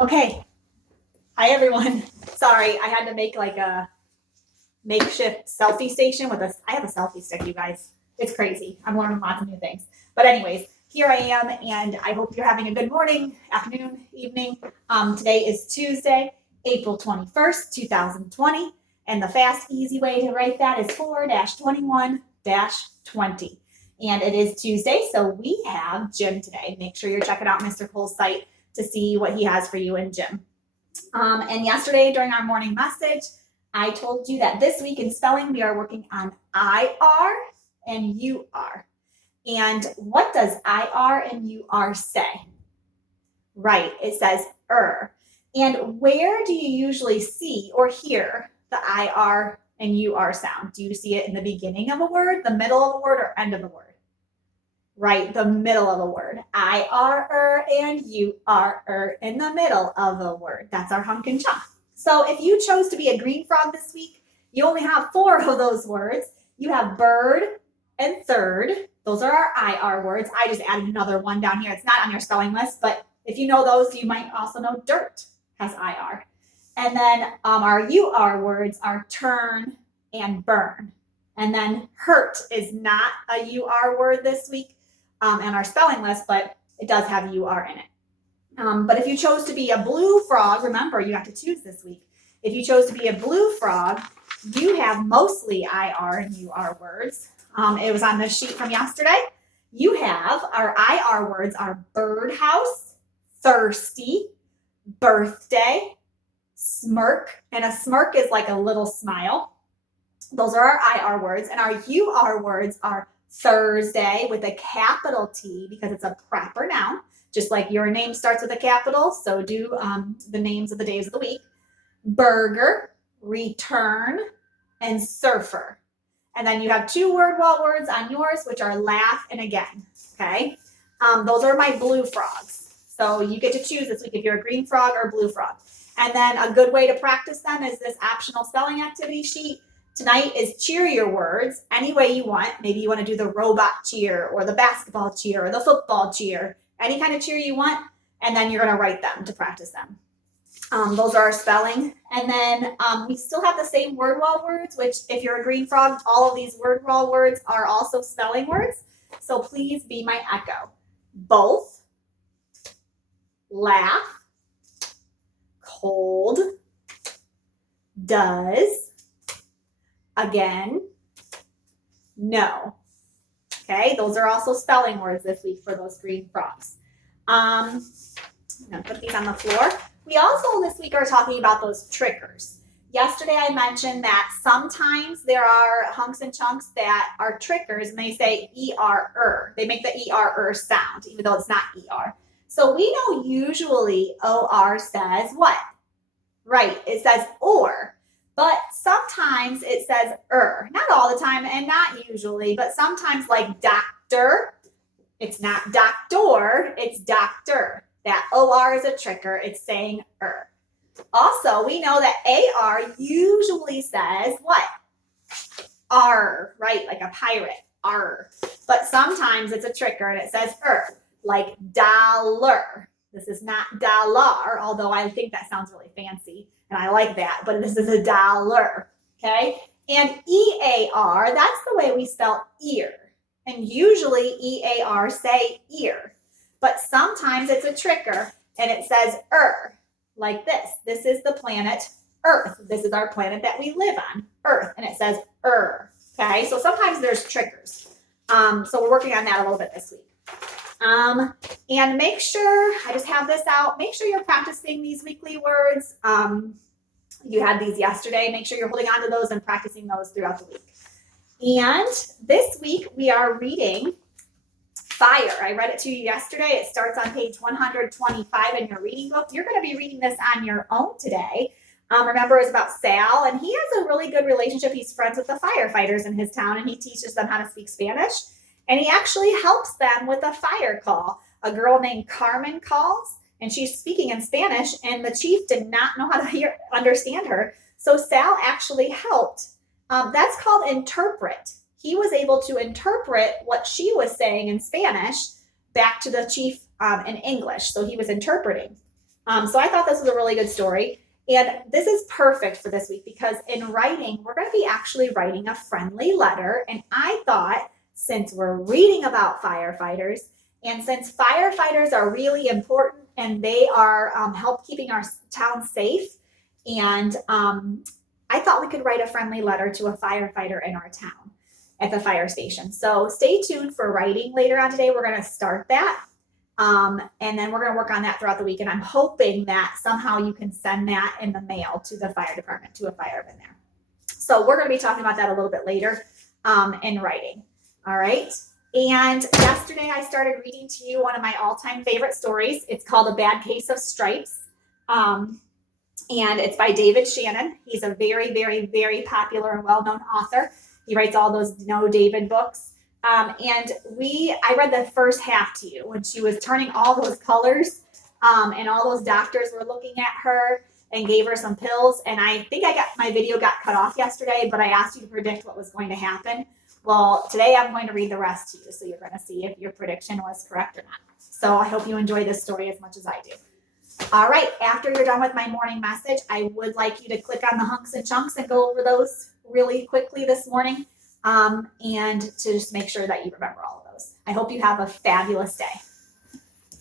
Okay. Hi, everyone. Sorry, I had to make like a makeshift selfie station with I have a selfie stick, you guys. It's crazy. I'm learning lots of new things. But anyways, here I am, and I hope you're having a good morning, afternoon, evening. Today is Tuesday, April 21st, 2020, and the fast, easy way to write that is 4-21-20. And it is Tuesday, so we have gym today. Make sure you're checking out Mr. Cole's site to see what he has for you in gym. And yesterday during our morning message, I told you that this week in spelling, we are working on IR and UR. And what does IR and UR say? Right, it says And where do you usually see or hear the IR and UR sound? Do you see it in the beginning of a word, the middle of a word, or end of a word? Right, the middle of a word. IR and UR in the middle of a word. That's our hunk and chunk. So if you chose to be a green frog this week, you only have 4 of those words. You have bird and third. Those are our IR words. I just added another one down here. It's not on your spelling list, but if you know those, you might also know dirt has IR. And then our UR words are turn and burn. And then hurt is not a UR word this week in our spelling list, but it does have UR in it. But if you chose to be a blue frog, remember you have to choose this week. If you chose to be a blue frog, you have mostly IR and UR words. It was on this sheet from yesterday. You have our IR words are birdhouse, thirsty, birthday, smirk, and a smirk is like a little smile. Those are our IR words, and our UR words are Thursday with a capital T because it's a proper noun. Just like your name starts with a capital, so do the names of the days of the week. Burger, return, and surfer. And then you have 2 word wall words on yours, which are laugh and again. Okay, those are my blue frogs. So you get to choose this week if you're a green frog or a blue frog. And then a good way to practice them is this optional spelling activity sheet. Tonight is cheer your words any way you want. Maybe you want to do the robot cheer or the basketball cheer or the football cheer, any kind of cheer you want, and then you're going to write them to practice them. Those are our spelling. And then we still have the same word wall words, which if you're a green frog, all of these word wall words are also spelling words. So please be my echo. Both, laugh, cold, does, again, no. Okay, those are also spelling words this week for those green frogs. I'm going to put these on the floor. We also this week are talking about those triggers. Yesterday I mentioned that sometimes there are hunks and chunks that are triggers and they say ER. They make the ER sound, even though it's not ER. So we know usually OR says what? Right, it says or. But sometimes it says not all the time and not usually, but sometimes like doctor, it's not doctor, it's doctor. That OR is a trigger, it's saying Also, we know that AR usually says what? R, right, like a pirate, R. But sometimes it's a trigger and it says like dollar. This is not dollar, although I think that sounds really fancy. And I like that, but this is a dollar, okay? And EAR, that's the way we spell ear. And usually EAR say ear. But sometimes it's a trigger and it says like this. This is the planet Earth. This is our planet that we live on, Earth. And it says okay? So sometimes there's triggers. So we're working on that a little bit this week. And make sure, I just have this out, make sure you're practicing these weekly words. You had these yesterday. Make sure you're holding on to those and practicing those throughout the week. And this week we are reading Fire. I read it to you yesterday. It starts on page 125 in your reading book. You're going to be reading this on your own today. Remember, it's about Sal, and he has a really good relationship. He's friends with the firefighters in his town, and he teaches them how to speak Spanish. And he actually helps them with a fire call. A girl named Carmen calls, and she's speaking in Spanish, and the chief did not know how to understand her. So Sal actually helped. That's called interpret. He was able to interpret what she was saying in Spanish back to the chief in English. So he was interpreting. So I thought this was a really good story. And this is perfect for this week because in writing, we're going to be actually writing a friendly letter. And I thought, since we're reading about firefighters, and since firefighters are really important and they are help keeping our town safe, and I thought we could write a friendly letter to a firefighter in our town at the fire station. So stay tuned for writing later on today. We're going to start that. And then we're going to work on that throughout the week. And I'm hoping that somehow you can send that in the mail to the fire department, to a fireman there. So we're going to be talking about that a little bit later in writing. All right. And yesterday I started reading to you one of my all-time favorite stories. It's called A Bad Case of Stripes. And it's by David Shannon. He's a very, very, very popular and well-known author. He writes all those Know David books. And I read the first half to you when she was turning all those colors, and all those doctors were looking at her and gave her some pills. And I think my video got cut off yesterday, but I asked you to predict what was going to happen. Well, today I'm going to read the rest to you, so you're going to see if your prediction was correct or not. So I hope you enjoy this story as much as I do. All right, after you're done with my morning message, I would like you to click on the hunks and chunks and go over those really quickly this morning. And to just make sure that you remember all of those. I hope you have a fabulous day.